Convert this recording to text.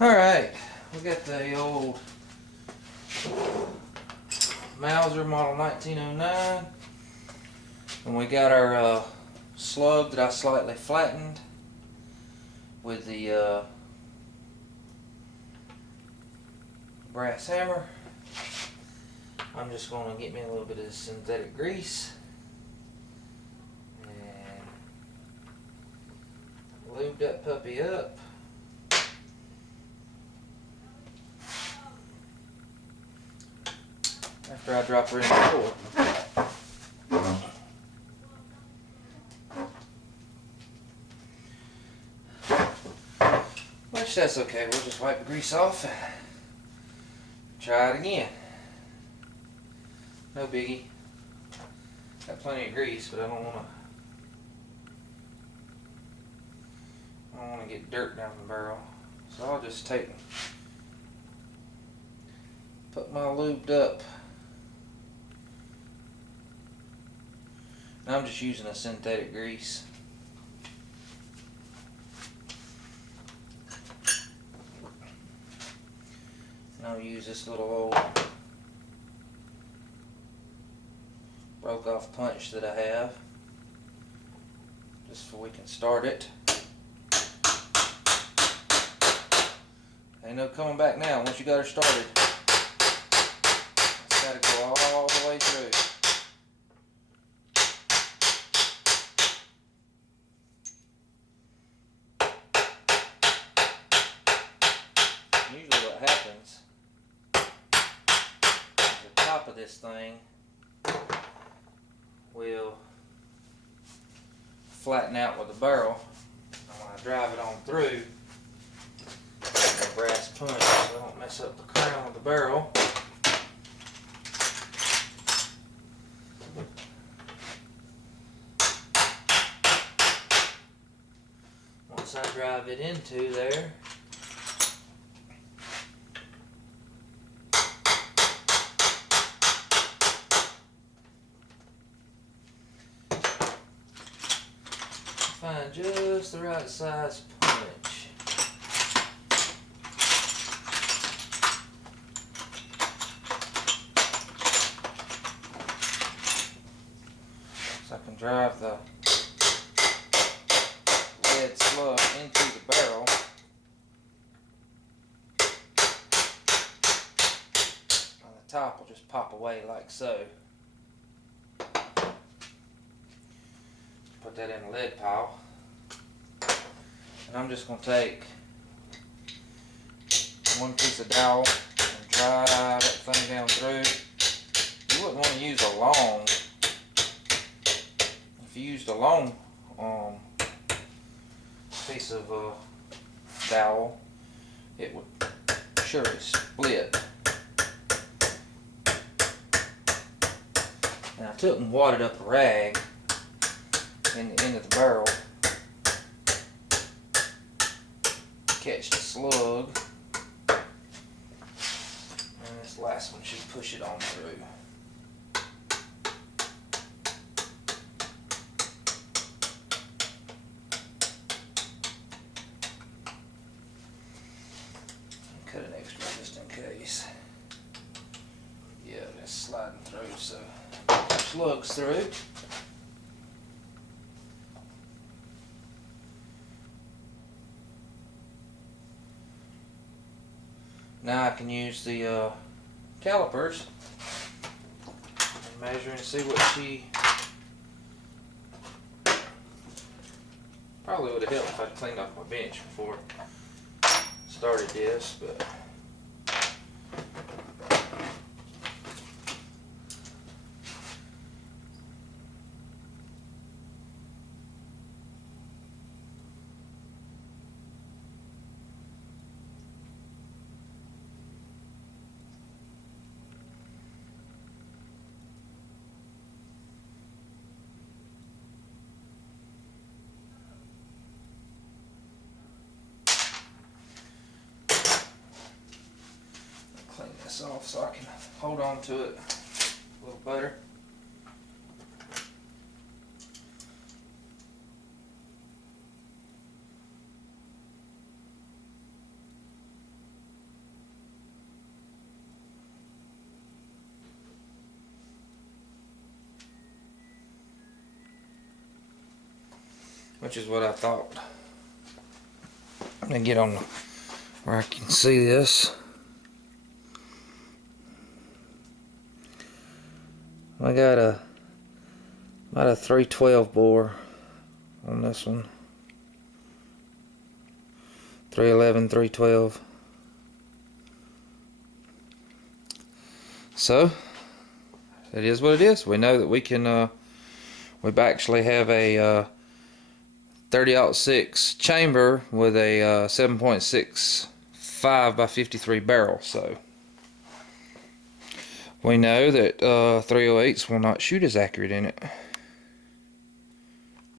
Alright, we got the old Mauser model 1909, and we got our slug that I slightly flattened with the brass hammer. I'm just going to get me a little bit of synthetic grease and lube that puppy up. After I drop her in the floor. Which that's okay, we'll just wipe the grease off and try it again. No biggie. Got plenty of grease, but I don't want to get dirt down the barrel. So I'll just put my lubed up. And I'm just using a synthetic grease. And I'll use this little old broke off punch that I have, just so we can start it. Ain't no coming back now once you got her started. It's got to go all the way through. Usually what happens is the top of this thing will flatten out with the barrel, and when I drive it on through, the brass punch so I don't mess up the crown of the barrel. Once I drive it into there, find just the right size punch. So I can drive the lead slug into the barrel. And the top will just pop away like so. Put that in the lead pile. And I'm just going to take one piece of dowel and drive that thing down through. You wouldn't want to use a long. If you used a long piece of dowel, it would surely split. And I took and wadded up a rag in the end of the barrel. Catch the slug, and this last one should push it on through. Cut an extra just in case. Yeah, that's sliding through, so slug's through. Now I can use the calipers and measure and see what she probably would have helped if I'd cleaned off my bench before I started this, but clean this off so I can hold on to it a little better. which is what I thought. Let me get on where I can see this. I got about a 312 bore on this one. 311, 312. So it is what it is. We know that we can. We actually have a 30-06 chamber with a 7.65 by 53 barrel. So we know that 308s will not shoot as accurate in it.